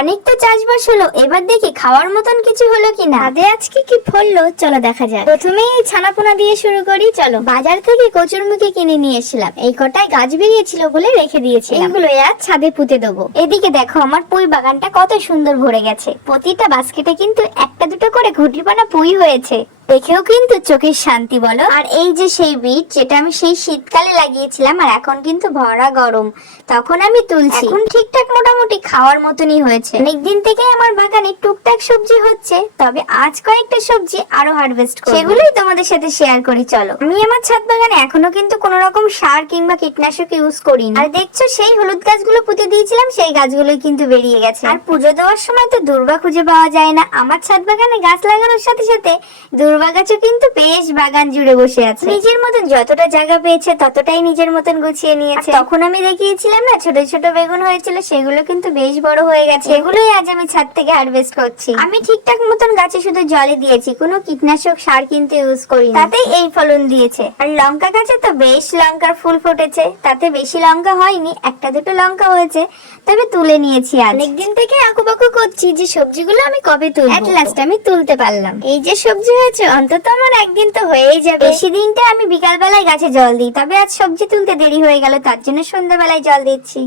অনেক তো চাষবাস হলো, এবার দেখি খাওয়ার মতন কিছু হলো কিনা। আদে আজকে কি ফললো চলো দেখা যাক। প্রথমেই এই ছানাপোনা দিয়ে শুরু করি চলো। বাজার থেকে কচুরমুখী কিনে নিয়ে এসেছিলাম, এই কটায় গাছ বেরিয়েছিল বলে রেখে দিয়েছিলাম। এইগুলো আজ ছাদে পুঁতে দেবো। এদিকে দেখো আমার পুঁই বাগানটা কত সুন্দর ভরে গেছে। প্রতিটা বাস্কেটে কিন্তু একটা দুটো করে ঘটিপানা পুঁই হয়েছে, দেখেও কিন্তু চোখের শান্তি বলো। আর এই যে সেই বীজ যেটা আমি সেই শীতকালে লাগিয়েছিলাম, আর এখন কিন্তু ভরা গরম, তখন আমি তুলছি। এখন ঠিকঠাক মোটামুটি খাওয়ার মতনই হয়েছে। অনেকদিন থেকে আমার বাগানে টুকটাক সবজি হচ্ছে, তবে আজ কয়েকটা সবজি আরো হারভেস্ট করব, সেগুলোই তোমাদের সাথে শেয়ার করি চলো। আমি আমার ছাদ বাগানে এখনো কিন্তু কোনো রকম সার কিংবা কীটনাশক ইউজ করিনি। আর দেখছো সেই হলুদ গাছগুলো পুঁতে দিয়েছিলাম, সেই গাছগুলোই কিন্তু বেরিয়ে গেছে। আর পুজো দেওয়ার সময় তো দূর্বা খুঁজে পাওয়া যায় না। আমার ছাদ বাগানে গাছ লাগানোর সাথে সাথে দূর্বা গাছও কিন্তু বেশ বাগান জুড়ে বসে আছে। নিজের মতন যতটা জায়গা পেয়েছে ততটাই নিজের মতন গুছিয়ে নিয়েছে। তখন আমি দেখিয়েছিলাম না ছোট ছোট বেগুন হয়েছিল, সেগুলো কিন্তু বেশ বড় হয়ে গেছে। এগুলোই আজ আমি ছাদ থেকে হারভেস্ট করছি। আমি ঠিকঠাক মতন গাছে শুধু জলে দিয়েছি, কোনো কীটনাশক সার কিন্তু ইউজ করি, তাতেই এই ফলন দিয়েছে। আর লঙ্কা গাছে তো বেশ লঙ্কার ফুল ফুটেছে, তাতে বেশি লঙ্কা হয়নি, একটা দুটো লঙ্কা হয়েছে, তবে তুলে নিয়েছি। অনেকদিন থেকে আঁকুবাকু করছি যে সবজিগুলো আমি কবে তুলবো, এট লাস্ট আমি তুলতে পারলাম। এই যে সবজি হয়েছে অন্তত আমার একদিন তো হয়েই যাবে। বেশি দিনটা আমি বিকাল বেলায় গাছে জল দিই, তবে আজ সবজি তুলতে দেরি হয়ে গেল, তার জন্য সন্ধ্যাবেলায় জল দিচ্ছি।